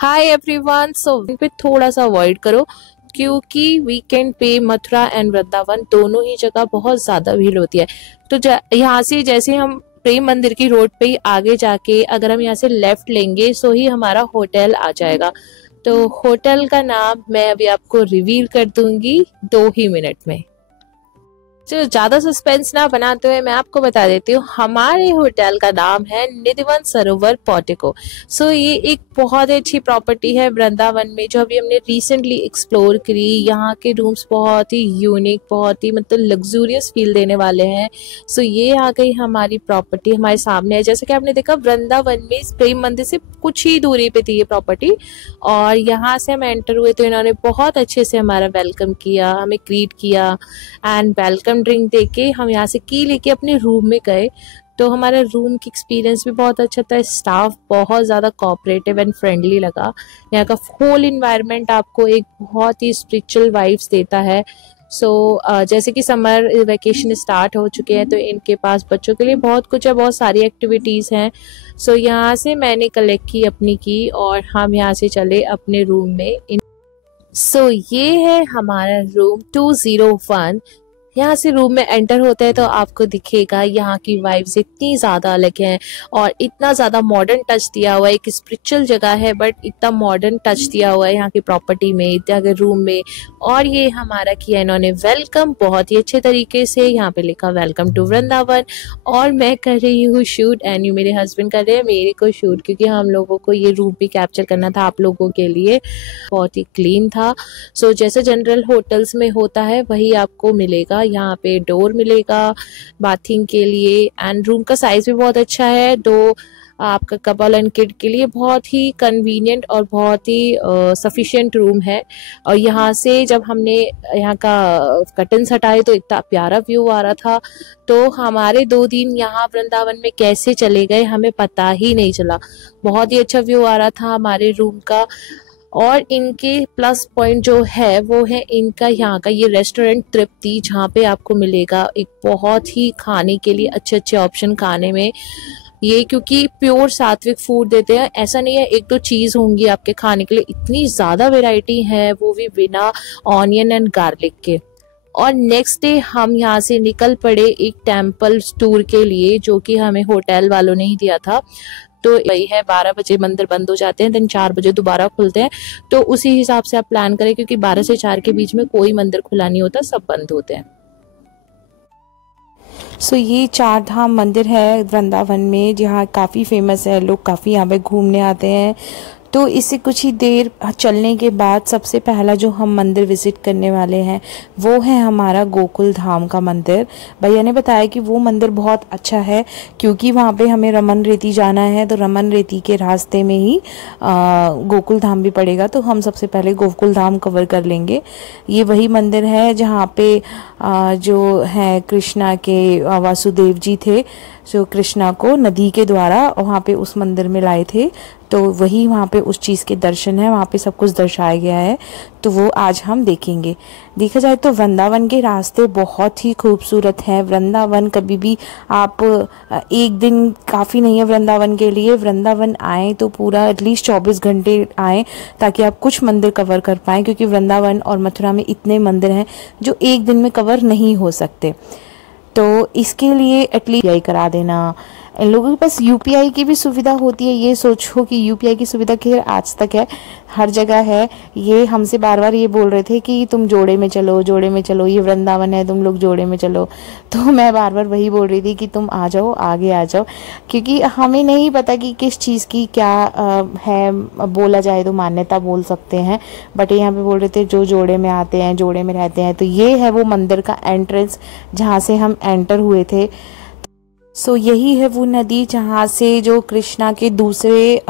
Hi everyone. सो पे थोड़ा सा अवॉइड करो क्योंकि वीकेंड पे मथुरा एंड वृंदावन दोनों ही जगह बहुत ज्यादा भीड़ होती है। तो यहाँ से जैसे हम प्रेम मंदिर की रोड पे ही आगे जाके अगर हम यहाँ से लेफ्ट लेंगे सो ही हमारा होटल आ जाएगा। तो होटल का नाम मैं अभी आपको रिवील कर दूंगी 2 ही मिनट में। चलो ज्यादा सस्पेंस ना बनाते हुए मैं आपको बता देती हूँ, हमारे होटल का नाम है निधिवन सरोवर पोर्टिको। सो ये एक बहुत ही अच्छी प्रॉपर्टी है वृंदावन में जो अभी हमने रिसेंटली एक्सप्लोर करी। यहाँ के रूम्स बहुत ही यूनिक, बहुत ही मतलब लग्जूरियस फील देने वाले हैं। सो ये आ गई हमारी प्रॉपर्टी, हमारे सामने है। जैसे कि आपने देखा वृंदावन में प्रेम मंदिर से कुछ ही दूरी पे थी ये प्रॉपर्टी, और यहाँ से हम एंटर हुए तो इन्होंने बहुत अच्छे से हमारा वेलकम किया, हमें ग्रीट किया एंड वेलकम ड्रिंक देके हम यहाँ से की लेके अपने रूम में गए। तो हमारा रूम की एक्सपीरियंस भी बहुत अच्छा था। स्टाफ बहुत ज़्यादा कोऑपरेटिव एंड फ्रेंडली लगा। यहाँ का होल इन्वायरमेंट आपको एक बहुत ही स्पिरिचुअल वाइब्स देता है। जैसे कि समर वेकेशन स्टार्ट हो चुके हैं तो इनके पास बच्चों के लिए बहुत कुछ है, बहुत सारी एक्टिविटीज़ हैं। यहाँ से मैंने कलेक्ट की अपनी की और हम यहाँ से चले अपने रूम में। ये है हमारा रूम 201। यहाँ से रूम में एंटर होते हैं तो आपको दिखेगा यहाँ की वाइब्स इतनी ज़्यादा अलग हैं और इतना ज़्यादा मॉडर्न टच दिया हुआ है। एक स्पिरिचुअल जगह है बट इतना मॉडर्न टच दिया हुआ है यहाँ की प्रॉपर्टी में, यहाँ के रूम में। और ये हमारा किया इन्होंने वेलकम बहुत ही अच्छे तरीके से। यहाँ पे लिखा वेलकम टू वृंदावन और मैं कर रही हूँ शूट एंड यू मेरे हस्बैंड कर रहे हैं मेरे को शूट, क्योंकि हम लोगों को ये रूम भी कैप्चर करना था आप लोगों के लिए। बहुत ही क्लीन था। जैसे जनरल होटल्स में होता है वही आपको मिलेगा। यहाँ पे डोर मिलेगा बाथिंग के लिए एंड रूम का साइज भी बहुत अच्छा है। आपका कपल एंड किड के लिए बहुत ही कन्वीनियंट और बहुत ही सफिशिएंट रूम है। और यहाँ से जब हमने यहाँ का कर्टन्स हटाए तो इतना प्यारा व्यू आ रहा था। तो हमारे 2 दिन यहाँ वृंदावन में कैसे चले गए हमें पता ही नहीं चला। बहुत ही अच्छा व्यू आ रहा था हमारे रूम का। और इनके प्लस पॉइंट जो है वो है इनका यहाँ का ये रेस्टोरेंट तृप्ति, जहाँ पे आपको मिलेगा एक बहुत ही खाने के लिए अच्छे अच्छे ऑप्शन खाने में। ये क्योंकि प्योर सात्विक फूड देते हैं, ऐसा नहीं है 1-2 चीज़ होंगी आपके खाने के लिए, इतनी ज़्यादा वैरायटी है वो भी बिना ऑनियन एंड गार्लिक के। और नेक्स्ट डे हम यहाँ से निकल पड़े एक टेम्पल टूर के लिए जो कि हमें होटल वालों ने ही दिया था। तो वही है 12 बजे मंदिर बंद हो जाते हैं, देन 4 बजे दोबारा खुलते हैं। तो उसी हिसाब से आप प्लान करें क्योंकि 12 से 4 के बीच में कोई मंदिर खुला नहीं होता, सब बंद होते हैं। ये 4 धाम मंदिर है वृंदावन में जहाँ काफ़ी फेमस है, लोग काफ़ी यहाँ पे घूमने आते हैं। तो इससे कुछ ही देर चलने के बाद सबसे पहला जो हम मंदिर विज़िट करने वाले हैं वो है हमारा गोकुल धाम का मंदिर। भैया ने बताया कि वो मंदिर बहुत अच्छा है क्योंकि वहाँ पे हमें रमन रेती जाना है, तो रमन रेती के रास्ते में ही गोकुल धाम भी पड़ेगा। तो हम सबसे पहले गोकुल धाम कवर कर लेंगे। ये वही मंदिर है जहाँ पे जो है कृष्णा के वासुदेव जी थे, जो कृष्णा को नदी के द्वारा वहाँ पे उस मंदिर में लाए थे। तो वही वहाँ पे उस चीज़ के दर्शन है, वहाँ पे सब कुछ दर्शाया गया है, तो वो आज हम देखेंगे। देखा जाए तो वृंदावन के रास्ते बहुत ही खूबसूरत हैं। वृंदावन कभी भी आप एक दिन काफ़ी नहीं है वृंदावन के लिए। वृंदावन आएँ तो पूरा एटलीस्ट 24 घंटे आएँ ताकि आप कुछ मंदिर कवर कर पाएँ, क्योंकि वृंदावन और मथुरा में इतने मंदिर हैं जो एक दिन में कवर नहीं हो सकते। तो इसके लिए एटलीस्ट यूपीआई करा देना। इन लोगों के पास यूपीआई की भी सुविधा होती है। ये सोचो कि यूपीआई की सुविधा खैर आज तक है, हर जगह है। ये हमसे बार बार ये बोल रहे थे कि तुम जोड़े में चलो, जोड़े में चलो, ये वृंदावन है, तुम लोग जोड़े में चलो। तो मैं बार बार वही बोल रही थी कि तुम आ जाओ, आगे आ जाओ, क्योंकि हमें नहीं पता कि किस चीज़ की क्या है। बोला जाए तो मान्यता बोल सकते हैं, बट यहाँ पे बोल रहे थे जो जोड़े में आते हैं, जोड़े में रहते हैं। तो ये है वो मंदिर का एंट्रेंस जहाँ से हम एंटर हुए थे। यही है वो नदी जहाँ से जो कृष्णा के दूसरे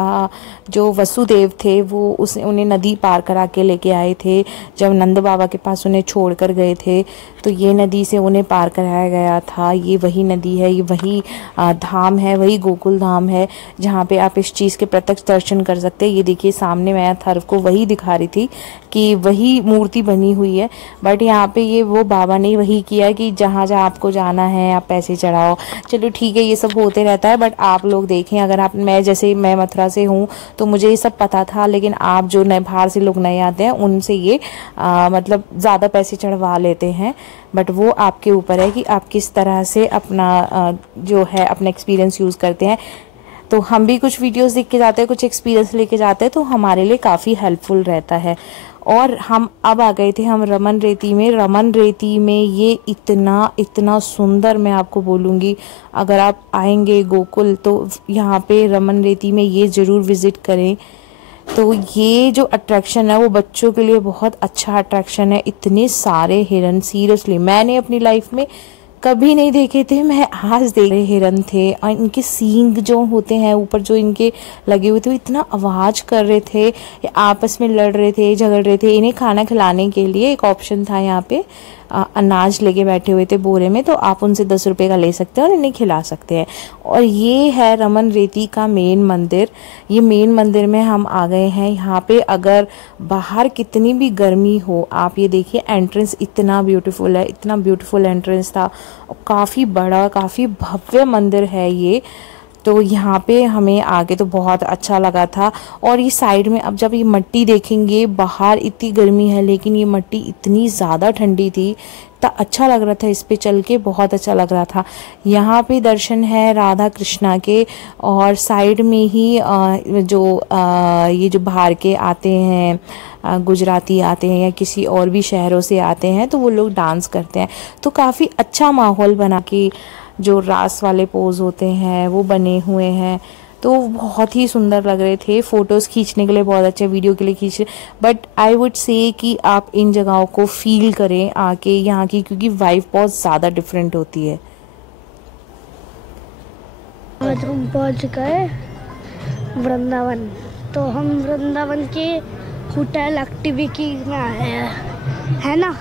जो वसुदेव थे वो उन्हें नदी पार करा के लेके आए थे जब नंद बाबा के पास उन्हें छोड़ कर गए थे। तो ये नदी से उन्हें पार कराया गया था। ये वही नदी है, ये वही धाम है, वही गोकुल धाम है जहाँ पे आप इस चीज़ के प्रत्यक्ष दर्शन कर सकते हैं। ये देखिए सामने मैं थर्व को वही दिखा रही थी कि वही मूर्ति बनी हुई है, बट यहाँ पे ये वो बाबा ने वही किया कि जहाँ जहाँ आपको जाना है आप पैसे चढ़ाओ। चलो ठीक है ये सब होते रहता है, बट आप लोग देखें, अगर आप मैं मथुरा से हूँ तो मुझे ये सब पता था, लेकिन आप जो नए बाहर से लोग नए आते हैं उनसे ये मतलब ज़्यादा पैसे चढ़वा लेते हैं। बट वो आपके ऊपर है कि आप किस तरह से अपना जो है अपना एक्सपीरियंस यूज़ करते हैं। तो हम भी कुछ वीडियोस देख के जाते हैं, कुछ एक्सपीरियंस लेके जाते हैं, तो हमारे लिए काफ़ी हेल्पफुल रहता है। और हम अब आ गए थे हम रमन रेती में। रमन रेती में ये इतना इतना सुंदर, मैं आपको बोलूँगी, अगर आप आएंगे गोकुल तो यहाँ पे रमन रेती में ये ज़रूर विज़िट करें। तो ये जो अट्रैक्शन है वो बच्चों के लिए बहुत अच्छा अट्रैक्शन है। इतने सारे हिरन, सीरियसली मैंने अपनी लाइफ में कभी नहीं देखे थे, मैं आज देख रहे हिरन थे। और इनके सींग जो होते हैं ऊपर जो इनके लगे हुए थे, वो इतना आवाज़ कर रहे थे, आपस में लड़ रहे थे, झगड़ रहे थे। इन्हें खाना खिलाने के लिए एक ऑप्शन था, यहाँ पे अनाज लेके बैठे हुए थे बोरे में, तो आप उनसे 10 रुपए का ले सकते हैं और इन्हें खिला सकते हैं। और ये है रमन रेती का मेन मंदिर। ये मेन मंदिर में हम आ गए हैं। यहाँ पे अगर बाहर कितनी भी गर्मी हो, आप ये देखिए एंट्रेंस इतना ब्यूटीफुल है, इतना ब्यूटीफुल एंट्रेंस था। और काफ़ी बड़ा, काफ़ी भव्य मंदिर है ये। तो यहाँ पे हमें आगे तो बहुत अच्छा लगा था। और ये साइड में अब जब ये मट्टी देखेंगे, बाहर इतनी गर्मी है लेकिन ये मट्टी इतनी ज़्यादा ठंडी थी, इतना अच्छा लग रहा था, इस पे चल के बहुत अच्छा लग रहा था। यहाँ पे दर्शन है राधा कृष्णा के, और साइड में ही ये जो बाहर के आते हैं, गुजराती आते हैं या किसी और भी शहरों से आते हैं, तो वो लोग डांस करते हैं। तो काफ़ी अच्छा माहौल बना के जो रास वाले पोज होते हैं वो बने हुए हैं, तो बहुत ही सुंदर लग रहे थे। फ़ोटोज़ खींचने के लिए बहुत अच्छे, वीडियो के लिए खींच रहे, बट आई वुड से कि आप इन जगहों को फील करें आके यहाँ की, क्योंकि वाइब बहुत ज़्यादा डिफरेंट होती है। आज हम पहुँच गए वृंदावन। तो हम वृंदावन के होटल एक्टिविटी में आए हैं, है ना।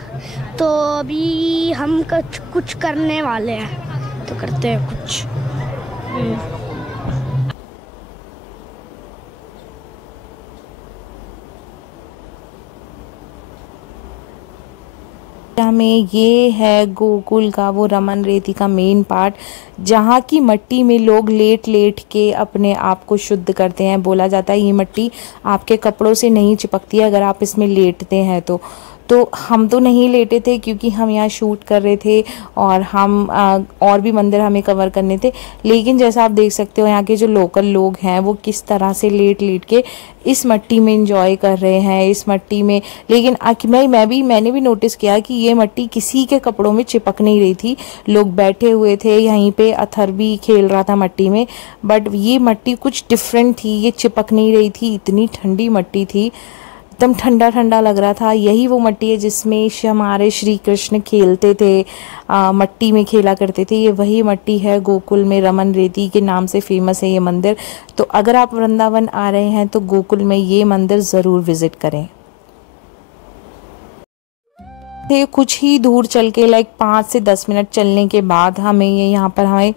तो अभी हम कुछ करने वाले हैं, तो करते हैं कुछ। में ये है गोकुल का वो रमन रेती का मेन पार्ट, जहाँ की मट्टी में लोग लेट लेट के अपने आप को शुद्ध करते हैं। बोला जाता है ये मट्टी आपके कपड़ों से नहीं चिपकती है अगर आप इसमें लेटते हैं तो हम तो नहीं लेटे थे क्योंकि हम यहाँ शूट कर रहे थे और हम और भी मंदिर हमें कवर करने थे। लेकिन जैसा आप देख सकते हो यहाँ के जो लोकल लोग हैं वो किस तरह से लेट लेट के इस मट्टी में एंजॉय कर रहे हैं, इस मट्टी में। लेकिन मैंने भी नोटिस किया कि ये मट्टी किसी के कपड़ों में चिपक नहीं रही थी। लोग बैठे हुए थे यहीं पे, अथर भी खेल रहा था मट्टी में, बट ये मट्टी कुछ डिफरेंट थी, ये चिपक नहीं रही थी। इतनी ठंडी मट्टी थी, एकदम ठंडा ठंडा लग रहा था। यही वो मट्टी है जिसमें हमारे श्री कृष्ण खेलते थे, मट्टी में खेला करते थे। ये वही मट्टी है, गोकुल में रमन रेती के नाम से फेमस है ये मंदिर। तो अगर आप वृंदावन आ रहे हैं तो गोकुल में ये मंदिर ज़रूर विजिट करें। कुछ ही दूर चल के 5 से 10 मिनट चलने के बाद हमें यहाँ पर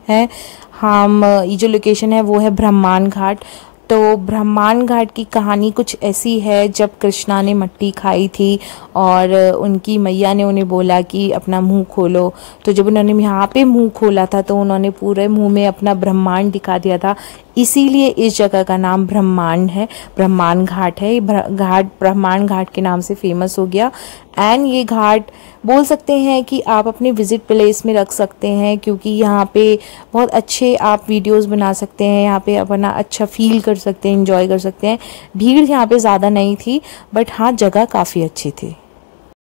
ये जो लोकेशन है वो है ब्रह्मांड घाट। तो ब्रह्मांड घाट की कहानी कुछ ऐसी है, जब कृष्णा ने मट्टी खाई थी और उनकी मैया ने उन्हें बोला कि अपना मुंह खोलो। तो जब उन्होंने यहाँ पे मुंह खोला था तो उन्होंने पूरे मुंह में अपना ब्रह्मांड दिखा दिया था। इसीलिए इस जगह का नाम ब्रह्मांड है, ब्रह्मांड घाट है। घाट ब्रह्मांड घाट के नाम से फेमस हो गया। एंड ये घाट बोल सकते हैं कि आप अपने विजिट प्लेस में रख सकते हैं, क्योंकि यहाँ पे बहुत अच्छे आप वीडियोस बना सकते हैं, यहाँ पे अपना अच्छा फील कर सकते हैं, एंजॉय कर सकते हैं। भीड़ यहाँ पे ज़्यादा नहीं थी, बट हाँ जगह काफ़ी अच्छी थी।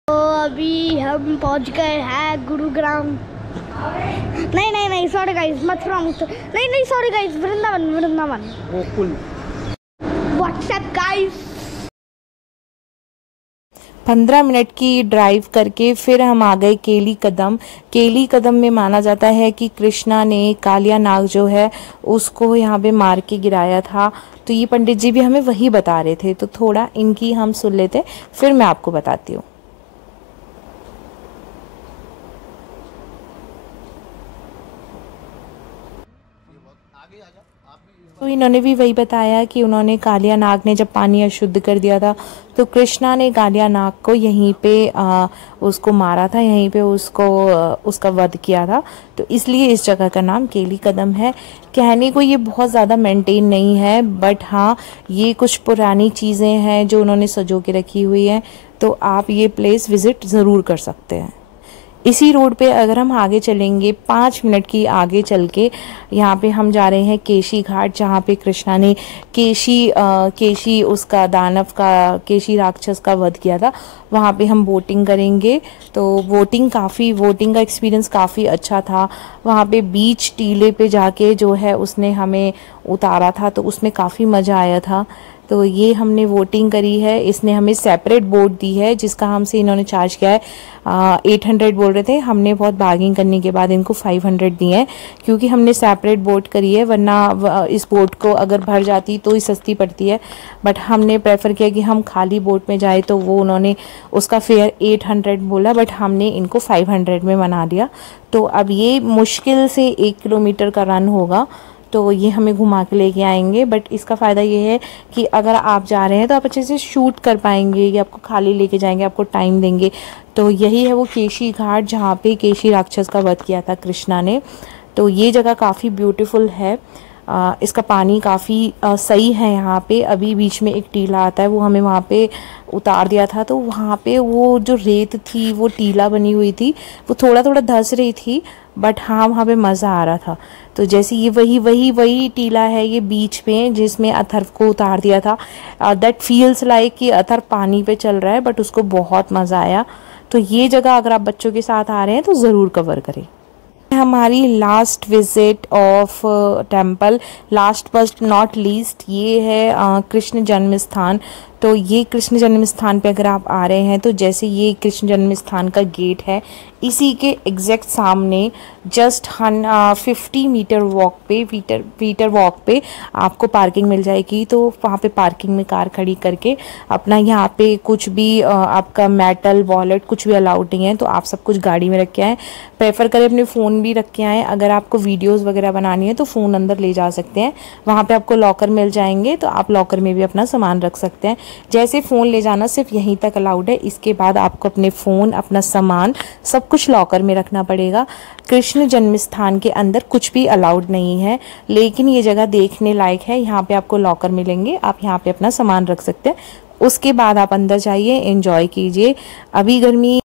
तो अभी हम पहुँच गए हैं गुरुग्राम। नहीं सॉरी गाइस, मथुरा नहीं sorry guys, Vrindavan Gokul. WhatsApp guys. 15 minute की ड्राइव करके फिर हम आ गए केली कदम। केली कदम में माना जाता है कि कृष्णा ने कालिया नाग जो है उसको यहाँ पे मार के गिराया था। तो ये पंडित जी भी हमें वही बता रहे थे, तो थोड़ा इनकी हम सुन लेते, फिर मैं आपको बताती हूँ। तो इन्होंने भी वही बताया कि उन्होंने कालिया नाग ने जब पानी अशुद्ध कर दिया था तो कृष्णा ने कालिया नाग को यहीं पे उसको मारा था, यहीं पे उसका वध किया था। तो इसलिए इस जगह का नाम केली कदम है। कहने को ये बहुत ज़्यादा मेंटेन नहीं है, बट हाँ ये कुछ पुरानी चीज़ें हैं जो उन्होंने सजो के रखी हुई हैं, तो आप ये प्लेस विज़िट ज़रूर कर सकते हैं। इसी रोड पे अगर हम आगे चलेंगे 5 मिनट की आगे चल के यहाँ पे हम जा रहे हैं केशी घाट, जहाँ पे कृष्णा ने केशी उसका दानव का केशी राक्षस का वध किया था। वहाँ पे हम बोटिंग करेंगे। तो बोटिंग का एक्सपीरियंस काफ़ी अच्छा था। वहाँ पे बीच टीले पे जाके जो है उसने हमें उतारा था, तो उसमें काफ़ी मज़ा आया था। तो ये हमने वोटिंग करी है। इसने हमें सेपरेट बोट दी है जिसका हमसे इन्होंने चार्ज किया है 800 बोल रहे थे। हमने बहुत बार्गिंग करने के बाद इनको 500 दिए हैं, क्योंकि हमने सेपरेट बोट करी है, वरना इस बोट को अगर भर जाती तो ही सस्ती पड़ती है। बट हमने प्रेफर किया कि हम खाली बोट में जाए, तो वो उन्होंने उसका फेयर 800 बोला, बट हमने इनको 500 में बना दिया। तो अब ये मुश्किल से 1 किलोमीटर का रन होगा, तो ये हमें घुमा के लेके आएंगे। बट इसका फ़ायदा ये है कि अगर आप जा रहे हैं तो आप अच्छे से शूट कर पाएंगे, ये आपको खाली लेके जाएंगे, आपको टाइम देंगे। तो यही है वो केशी घाट जहाँ पे केशी राक्षस का वध किया था कृष्णा ने। तो ये जगह काफ़ी ब्यूटीफुल है। इसका पानी काफ़ी सही है यहाँ पे। अभी बीच में एक टीला आता है, वो हमें वहाँ पे उतार दिया था। तो वहाँ पे वो जो रेत थी, वो टीला बनी हुई थी, वो थोड़ा थोड़ा धंस रही थी, बट हाँ वहाँ पे मज़ा आ रहा था। तो जैसे ये वही टीला है ये बीच में जिसमें अथर्व को उतार दिया था। दैट फील्स लाइक कि अथर्व पानी पे चल रहा है, बट उसको बहुत मज़ा आया। तो ये जगह अगर आप बच्चों के साथ आ रहे हैं तो ज़रूर कवर करें। हमारी last visit of temple, last but not least, ये है कृष्ण जन्म स्थान। तो ये कृष्ण जन्म स्थान पे अगर आप आ रहे हैं तो जैसे ये कृष्ण जन्म स्थान का गेट है, इसी के एग्जैक्ट सामने जस्ट 50 मीटर वॉक पे आपको पार्किंग मिल जाएगी। तो वहाँ पे पार्किंग में कार खड़ी करके अपना यहाँ पे कुछ भी आपका मेटल वॉलेट कुछ भी अलाउड नहीं है, तो आप सब कुछ गाड़ी में रख के आएँ। प्रेफर करें अपने फ़ोन भी रख के आएँ। अगर आपको वीडियोज़ वगैरह बनानी है तो फ़ोन अंदर ले जा सकते हैं। वहाँ पे आपको लॉकर मिल जाएंगे, तो आप लॉकर में भी अपना सामान रख सकते हैं। जैसे फ़ोन ले जाना सिर्फ यहीं तक अलाउड है, इसके बाद आपको अपने फ़ोन अपना सामान सब कुछ लॉकर में रखना पड़ेगा। कृष्ण जन्म स्थान के अंदर कुछ भी अलाउड नहीं है, लेकिन ये जगह देखने लायक है। यहाँ पे आपको लॉकर मिलेंगे, आप यहाँ पे अपना सामान रख सकते हैं। उसके बाद आप अंदर जाइए, एंजॉय कीजिए। अभी गर्मी